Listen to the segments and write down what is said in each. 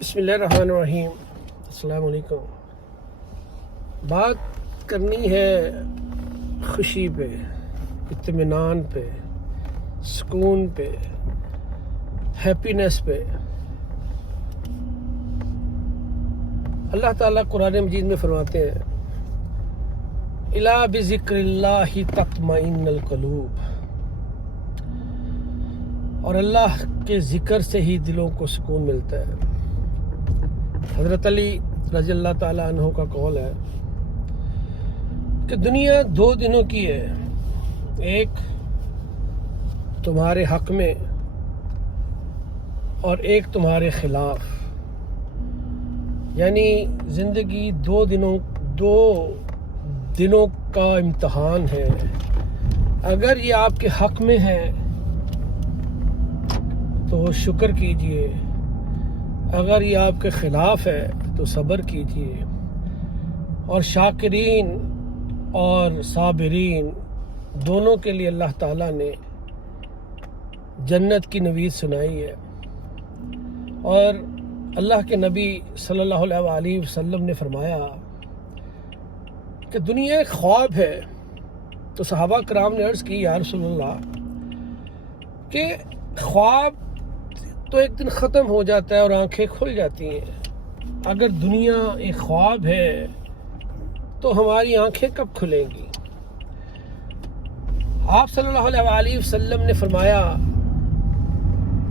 بسم اللہ الرحمن الرحیم۔ السلام علیکم۔ بات کرنی ہے خوشی پہ، اطمینان پہ، سکون پہ، ہیپینس پہ۔ اللہ تعالیٰ قرآن مجید میں فرماتے ہیں الا بذکر اللہ تطمئن القلوب، اور اللہ کے ذکر سے ہی دلوں کو سکون ملتا ہے۔ حضرت علی رضی اللہ تعالیٰ عنہ کا قول ہے کہ دنیا دو دنوں کی ہے، ایک تمہارے حق میں اور ایک تمہارے خلاف، یعنی زندگی دو دنوں کا امتحان ہے۔ اگر یہ آپ کے حق میں ہے تو شکر کیجئے، اگر یہ آپ کے خلاف ہے تو صبر کیجئے۔ اور شاکرین اور صابرین دونوں کے لیے اللہ تعالیٰ نے جنت کی نوید سنائی ہے۔ اور اللہ کے نبی صلی اللہ علیہ وسلم نے فرمایا کہ دنیا ایک خواب ہے۔ تو صحابہ کرام نے عرض کی یا رسول اللہ کہ خواب تو ایک دن ختم ہو جاتا ہے اور آنکھیں کھل جاتی ہیں، اگر دنیا ایک خواب ہے تو ہماری آنکھیں کب کھلیں گی؟ آپ صلی اللہ علیہ وسلم نے فرمایا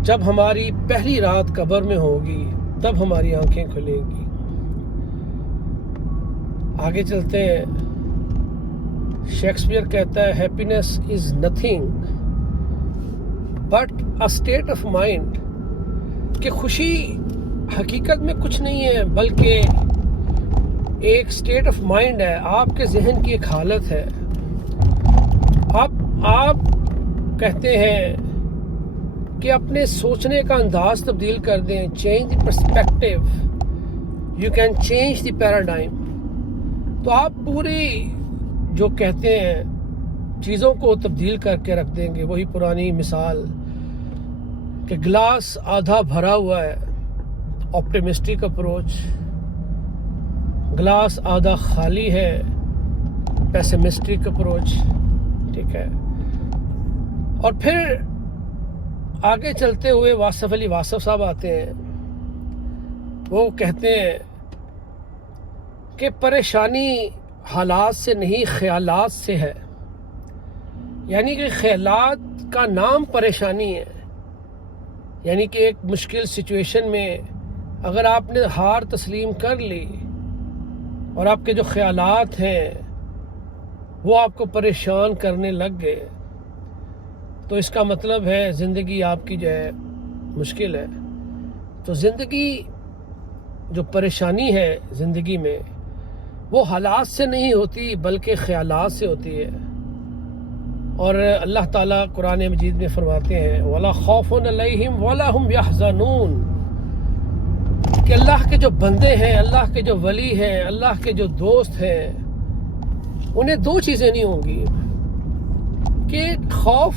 جب ہماری پہلی رات قبر میں ہوگی تب ہماری آنکھیں کھلیں گی۔ آگے چلتے ہیں۔ شیکسپیئر کہتا ہے happiness is nothing but a state of mind, کہ خوشی حقیقت میں کچھ نہیں ہے بلکہ ایک اسٹیٹ آف مائنڈ ہے، آپ کے ذہن کی ایک حالت ہے۔ آپ کہتے ہیں کہ اپنے سوچنے کا انداز تبدیل کر دیں، change the perspective, you can change the paradigm. تو آپ پوری جو کہتے ہیں چیزوں کو تبدیل کر کے رکھ دیں گے۔ وہی پرانی مثال کہ گلاس آدھا بھرا ہوا ہے، آپٹیمسٹک اپروچ، گلاس آدھا خالی ہے، پیسمسٹک اپروچ، ٹھیک ہے۔ اور پھر آگے چلتے ہوئے واصف علی واصف صاحب آتے ہیں، وہ کہتے ہیں کہ پریشانی حالات سے نہیں خیالات سے ہے، یعنی کہ خیالات کا نام پریشانی ہے۔ یعنی کہ ایک مشکل سچویشن میں اگر آپ نے ہار تسلیم کر لی اور آپ کے جو خیالات ہیں وہ آپ کو پریشان کرنے لگ گئے تو اس کا مطلب ہے زندگی آپ کی جو ہے مشکل ہے۔ تو زندگی جو پریشانی ہے زندگی میں وہ حالات سے نہیں ہوتی بلکہ خیالات سے ہوتی ہے۔ اور اللہ تعالیٰ قرآن مجید میں فرماتے ہیں وَلَا خَوْفٌ عَلَيْهِمْ وَلَا هُمْ يَحْزَنُونَ، کہ اللہ کے جو بندے ہیں، اللہ کے جو ولی ہیں، اللہ کے جو دوست ہیں، انہیں دو چیزیں نہیں ہوں گی کہ خوف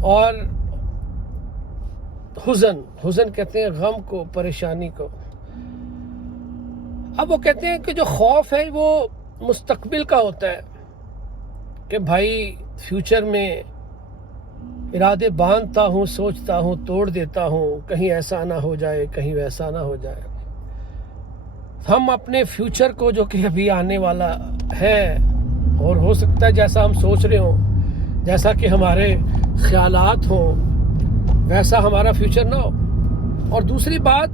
اور حزن کہتے ہیں غم کو، پریشانی کو۔ اب وہ کہتے ہیں کہ جو خوف ہے وہ مستقبل کا ہوتا ہے کہ بھائی فیوچر میں ارادے باندھتا ہوں، سوچتا ہوں، توڑ دیتا ہوں، کہیں ایسا نہ ہو جائے، کہیں ویسا نہ ہو جائے۔ ہم اپنے فیوچر کو جو کہ ابھی آنے والا ہے اور ہو سکتا ہے جیسا ہم سوچ رہے ہوں، جیسا کہ ہمارے خیالات ہوں، ویسا ہمارا فیوچر نہ ہو۔ اور دوسری بات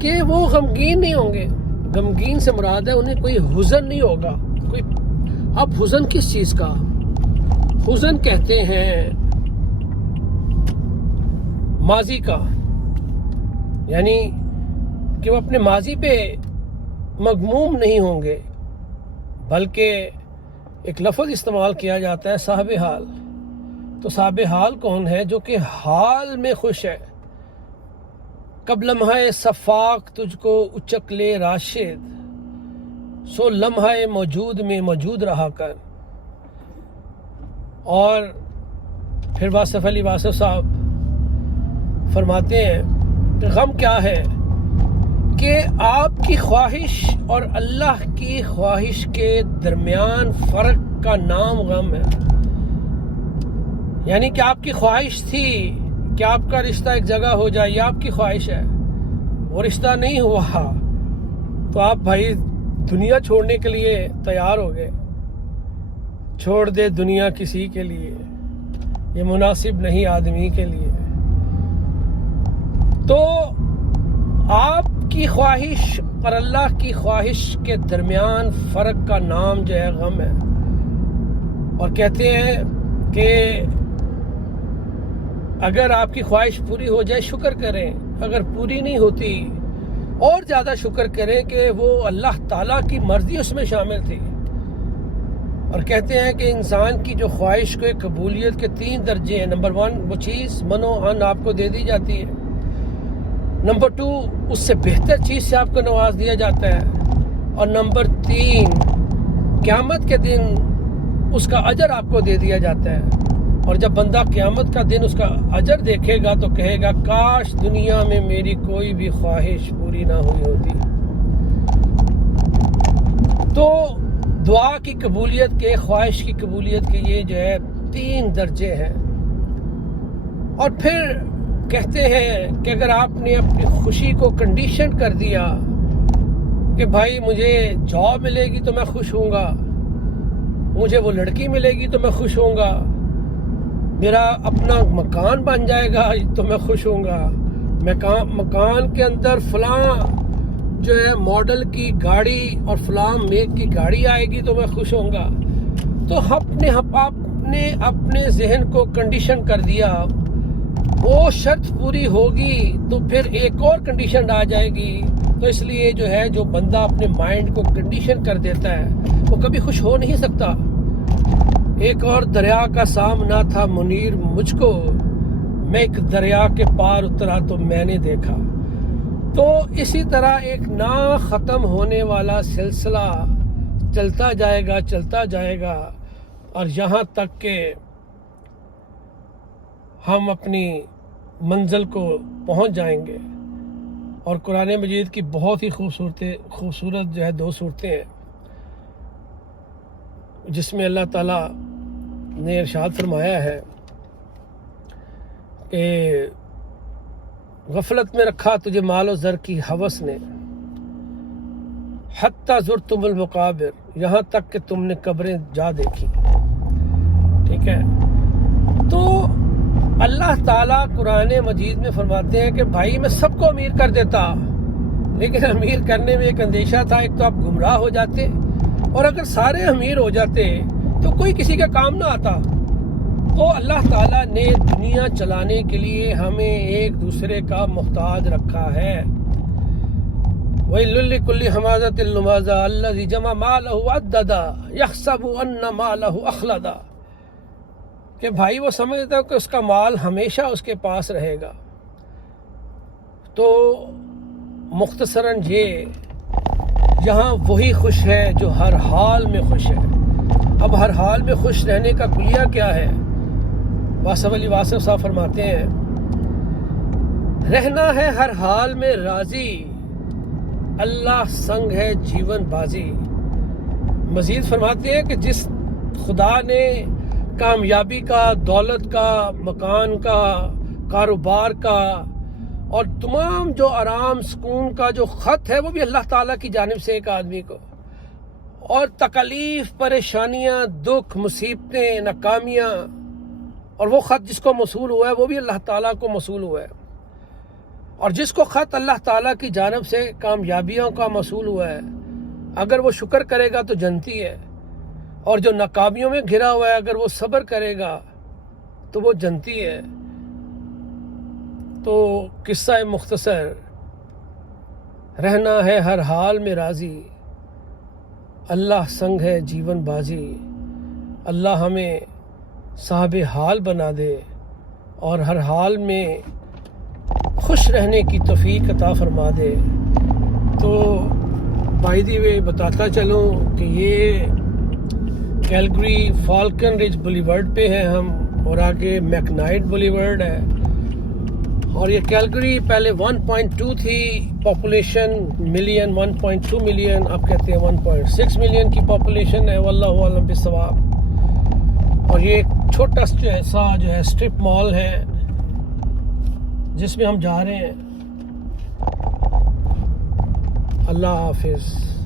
کہ وہ غمگین نہیں ہوں گے۔ غمگین سے مراد ہے انہیں کوئی حزن نہیں ہوگا۔ اب حزن کس چیز کا؟ حزن کہتے ہیں ماضی کا، یعنی کہ وہ اپنے ماضی پہ مغموم نہیں ہوں گے بلکہ ایک لفظ استعمال کیا جاتا ہے صاحب حال۔ تو صاحب حال کون ہے؟ جو کہ حال میں خوش ہے۔ کب لمحہ صفاق تجھ کو اچک لے راشد، سو لمحہ موجود میں موجود رہا کر۔ اور پھر واصف علی واصف صاحب فرماتے ہیں کہ غم کیا ہے کہ آپ کی خواہش اور اللہ کی خواہش کے درمیان فرق کا نام غم ہے. یعنی کہ آپ کی خواہش تھی کہ آپ کا رشتہ ایک جگہ ہو جائے، یہ آپ کی خواہش ہے، وہ رشتہ نہیں ہوا تو آپ بھائی دنیا چھوڑنے کے لیے تیار ہو گئے. چھوڑ دے دنیا کسی کے لیے، یہ مناسب نہیں آدمی کے لیے. تو آپ کی خواہش اور اللہ کی خواہش کے درمیان فرق کا نام جو ہے غم ہے. اور کہتے ہیں کہ اگر آپ کی خواہش پوری ہو جائے شکر کریں، اگر پوری نہیں ہوتی اور زیادہ شکر کریں کہ وہ اللہ تعالیٰ کی مرضی اس میں شامل تھی. اور کہتے ہیں کہ انسان کی جو خواہش کو قبولیت کے 3 درجے ہیں. نمبر 1 وہ چیز منو ان آپ کو دے دی جاتی ہے. نمبر 2 اس سے بہتر چیز سے آپ کو نواز دیا جاتا ہے. اور نمبر 3 قیامت کے دن اس کا اجر آپ کو دے دیا جاتا ہے. اور جب بندہ قیامت کا دن اس کا اجر دیکھے گا تو کہے گا کاش دنیا میں میری کوئی بھی خواہش پوری نہ ہوئی ہوتی. تو دعا کی قبولیت کے، خواہش کی قبولیت کے یہ جو ہے 3 درجے ہیں. اور پھر کہتے ہیں کہ اگر آپ نے اپنی خوشی کو کنڈیشن کر دیا کہ بھائی مجھے جاب ملے گی تو میں خوش ہوں گا، مجھے وہ لڑکی ملے گی تو میں خوش ہوں گا، میرا اپنا مکان بن جائے گا تو میں خوش ہوں گا، مکان کے اندر فلاں جو ہے ماڈل کی گاڑی اور فلاں میک کی گاڑی آئے گی تو میں خوش ہوں گا. تو آپ نے اپنے ذہن کو کنڈیشن کر دیا. وہ شرط پوری ہوگی تو پھر ایک اور کنڈیشن آ جائے گی. تو اس لیے جو ہے جو بندہ اپنے مائنڈ کو کنڈیشن کر دیتا ہے وہ کبھی خوش ہو نہیں سکتا. ایک اور دریا کا سامنا تھا منیر مجھ کو، میں ایک دریا کے پار اترا تو میں نے دیکھا. تو اسی طرح ایک نہ ختم ہونے والا سلسلہ چلتا جائے گا اور یہاں تک کہ ہم اپنی منزل کو پہنچ جائیں گے. اور قرآن مجید کی بہت ہی خوبصورت جو ہے 2 صورتیں ہیں جس میں اللہ تعالیٰ نے ارشاد فرمایا ہے کہ غفلت میں رکھا تجھے مال و زر کی ہوس نے، حتی زرتم المقابر، یہاں تک کہ تم نے قبریں جا دیکھی. ٹھیک ہے. تو اللہ تعالیٰ قرآن مجید میں فرماتے ہیں کہ بھائی میں سب کو امیر کر دیتا، لیکن امیر کرنے میں ایک اندیشہ تھا، ایک تو آپ گمراہ ہو جاتے، اور اگر سارے امیر ہو جاتے تو کوئی کسی کا کام نہ آتا. تو اللہ تعالیٰ نے دنیا چلانے کے لیے ہمیں ایک دوسرے کا محتاج رکھا ہے. وَيْلٌ لِّكُلِّ ہَمَازَةٍ لُمَازَةٍ الَّذِي جَمَعَ مَالَهُ وَعَدَّدَهُ يَحْسَبُ أَنَّ مَالَهُ أَخْلَدَهُ، کہ بھائی وہ سمجھتا ہے کہ اس کا مال ہمیشہ اس کے پاس رہے گا. تو مختصراً یہ یہاں وہی خوش ہے جو ہر حال میں خوش ہے. اب ہر حال میں خوش رہنے کا کلیہ کیا ہے؟ واصف علی واصف صاحب فرماتے ہیں رہنا ہے ہر حال میں راضی، اللہ سنگ ہے جیون بازی. مزید فرماتے ہیں کہ جس خدا نے کامیابی کا، دولت کا، مکان کا، کاروبار کا اور تمام جو آرام سکون کا جو خط ہے وہ بھی اللہ تعالیٰ کی جانب سے ایک آدمی کو، اور تکلیف، پریشانیاں، دکھ، مصیبتیں، ناکامیاں، اور وہ خط جس کو موصول ہوا ہے وہ بھی اللہ تعالیٰ کو موصول ہوا ہے. اور جس کو خط اللہ تعالیٰ کی جانب سے کامیابیوں کا موصول ہوا ہے اگر وہ شکر کرے گا تو جنتی ہے، اور جو ناکامیوں میں گھرا ہوا ہے اگر وہ صبر کرے گا تو وہ جنتی ہے. تو قصہ مختصر، رہنا ہے ہر حال میں راضی، اللہ سنگ ہے جیون بازی. اللہ ہمیں صاحب حال بنا دے اور ہر حال میں خوش رہنے کی توفیق عطا فرما دے. تو بائی دی وے بتاتا چلوں کہ یہ کیلگری فالکن رج بولی ورڈ پہ ہیں ہم، اور آگے میکنائٹ بولی ورڈ ہے، اور یہ کیلگری پہلے 1.2 تھی پاپولیشن ملین، 1.2 ملین، اب کہتے ہیں 1.6 ملین کی پاپولیشن ہے، واللہ اعلم بالصواب۔ اور یہ ایک چھوٹا سا جو ہے اسٹرپ مال ہے جس میں ہم جا رہے ہیں۔ اللہ حافظ۔